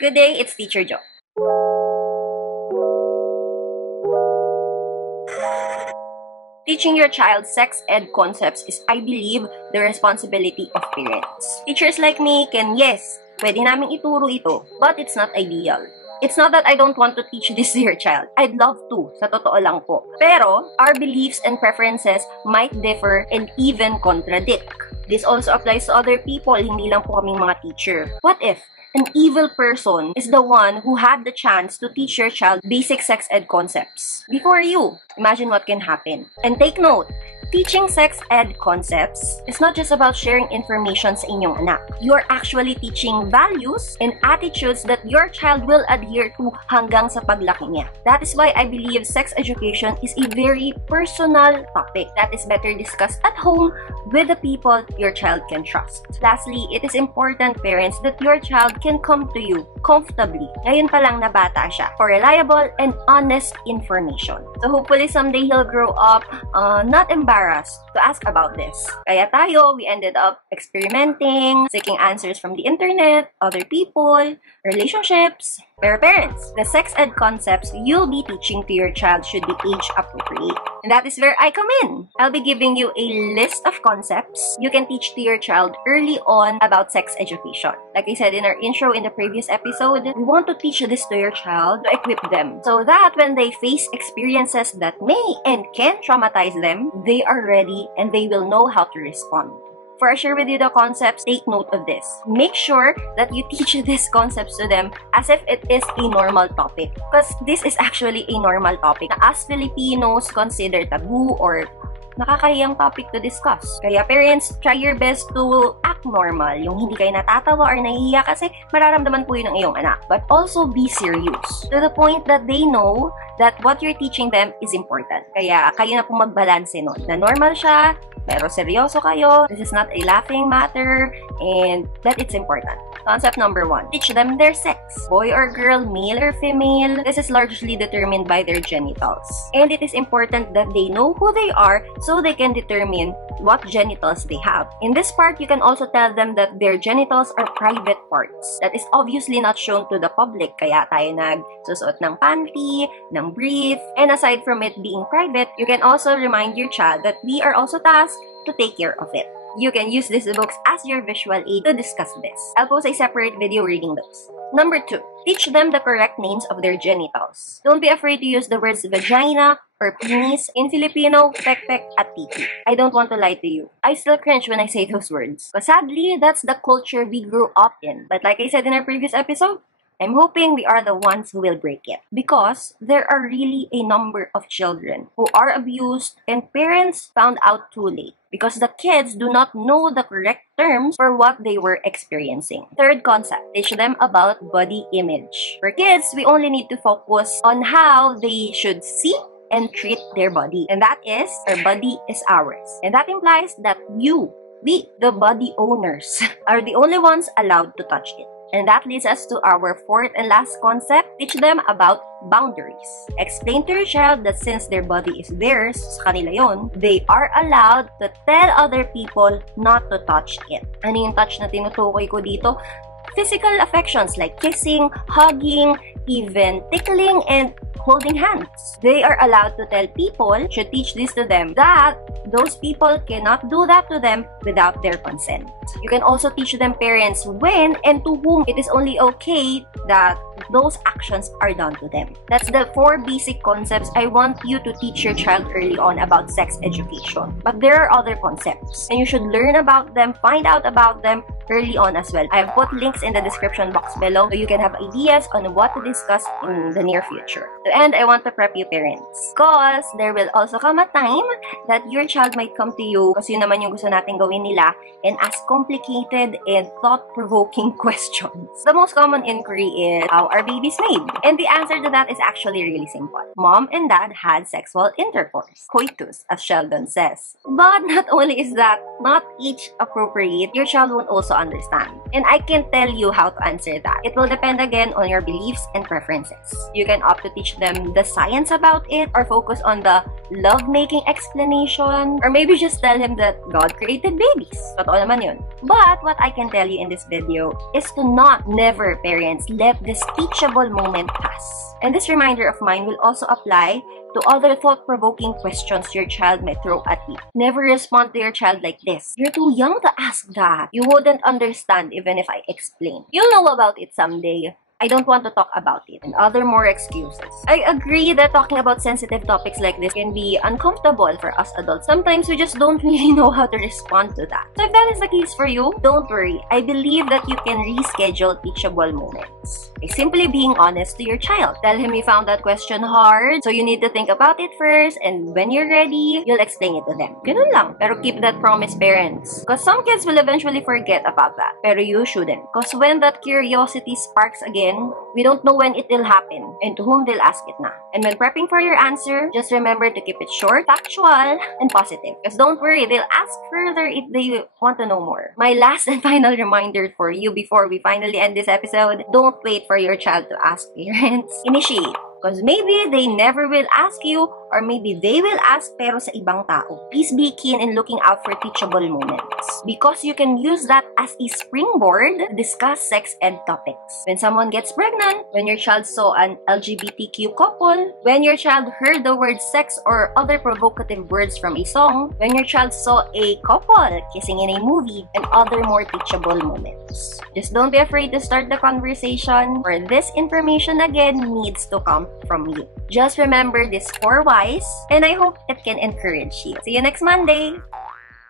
Good day, it's Teacher Jo. Teaching your child sex ed concepts is, I believe, the responsibility of parents. Teachers like me can, yes, pwede naming ituro ito, but it's not ideal. It's not that I don't want to teach this to your child. I'd love to, sa totoo lang po. Pero, our beliefs and preferences might differ and even contradict. This also applies to other people, hindi lang po kaming mga teacher. What if an evil person is the one who had the chance to teach your child basic sex ed concepts before you? Imagine what can happen. And take note, teaching sex ed concepts is not just about sharing information sa inyong anak. You are actually teaching values and attitudes that your child will adhere to hanggang sa paglaki niya. That is why I believe sex education is a very personal topic that is better discussed at home with the people your child can trust. Lastly, it is important, parents, that your child can come to you comfortably. Ngayon pa lang na bata siya for reliable and honest information. So hopefully someday he'll grow up not embarrassed to ask about this. Kaya tayo, we ended up experimenting, seeking answers from the internet, other people, relationships. Pero parents, the sex ed concepts you'll be teaching to your child should be age appropriate. And that is where I come in. I'll be giving you a list of concepts you can teach to your child early on about sex education. Like I said in our intro in the previous episode, we want to teach this to your child to equip them so that when they face experiences that may and can traumatize them, they are ready and they will know how to respond. Before I share with you the concepts, take note of this. Make sure that you teach these concepts to them as if it is a normal topic. Because this is actually a normal topic na as Filipinos consider taboo or nakakahiyang topic to discuss. Kaya parents, try your best to act normal. Yung hindi kayo natatawa or nahihiya kasi mararamdaman po yun ng iyong anak. But also be serious. To the point that they know that what you're teaching them is important. Kaya kayo na po magbalanse nun. Na normal siya, pero seryoso kayo. This is not a laughing matter and that it's important. Concept number 1. Teach them their sex. Boy or girl, male or female. This is largely determined by their genitals. And it is important that they know who they are so they can determine what genitals they have. In this part, you can also tell them that their genitals are private parts. That is obviously not shown to the public. Kaya tayo nagsusuot ng panty, ng brief. And aside from it being private, you can also remind your child that we are also tasked to take care of it. You can use these books as your visual aid to discuss this. I'll post a separate video reading those. Number 2, teach them the correct names of their genitals. Don't be afraid to use the words vagina or penis. In Filipino, pek-pek at titi. I don't want to lie to you. I still cringe when I say those words. But sadly, that's the culture we grew up in. But like I said in our previous episode, I'm hoping we are the ones who will break it. Because there are really a number of children who are abused and parents found out too late. Because the kids do not know the correct terms for what they were experiencing. Third concept, teach them about body image. For kids, we only need to focus on how they should see and treat their body. And that is, our body is ours. And that implies that we, the body owners, are the only ones allowed to touch it. And that leads us to our 4th and last concept, teach them about boundaries. Explain to your child that since their body is theirs, sa kanila yon, they are allowed to tell other people not to touch it. Ano yung touch na tinutukoy ko dito? Physical affections like kissing, hugging, even tickling, and holding hands. They are allowed to tell people, should teach this to them, that those people cannot do that to them without their consent. You can also teach them, parents, when and to whom it is only okay that those actions are done to them. That's the 4 basic concepts I want you to teach your child early on about sex education. But there are other concepts, and you should learn about them, find out about them early on as well. I have put links in the description box below so you can have ideas on what to discuss in the near future. And I want to prep you, parents, because there will also come a time that your child might come to you kasi yun naman yung gusto natin gawin nila and ask complicated and thought-provoking questions. The most common inquiry is, how are babies made? And the answer to that is actually really simple. Mom and dad had sexual intercourse, coitus, as Sheldon says. But not only is that not each appropriate, your child won't also understand. And I can't tell you how to answer that. It will depend again on your beliefs and preferences. You can opt to teach them the science about it, or focus on the love-making explanation, or maybe just tell him that God created babies. Totoo naman yun. But what I can tell you in this video is to never parents let this teachable moment pass. And this reminder of mine will also apply to other thought-provoking questions your child may throw at you. Never respond to your child like this. You're too young to ask that. You wouldn't understand even if I explain. You'll know about it someday. I don't want to talk about it, and other more excuses. I agree that talking about sensitive topics like this can be uncomfortable for us adults. Sometimes we just don't really know how to respond to that. So if that is the case for you, don't worry. I believe that you can reschedule teachable moments by simply being honest to your child. Tell him you found that question hard, so you need to think about it first, and when you're ready, you'll explain it to them. Ganun lang. Pero keep that promise, parents. Because some kids will eventually forget about that. Pero you shouldn't. Because when that curiosity sparks again, we don't know when it will happen and to whom they'll ask it na. And when prepping for your answer, just remember to keep it short, factual, and positive. Because don't worry, they'll ask further if they want to know more. My last and final reminder for you before we finally end this episode, don't wait for your child to ask parents. Initiate. Because maybe they never will ask you, or maybe they will ask pero sa ibang tao. Please be keen in looking out for teachable moments. Because you can use that as a springboard to discuss sex ed topics. When someone gets pregnant, when your child saw an LGBTQ couple, when your child heard the word sex or other provocative words from a song, when your child saw a couple kissing in a movie, and other more teachable moments. Just don't be afraid to start the conversation, for this information again needs to come from you. Just remember these 4 whys, and I hope it can encourage you. See you next Monday!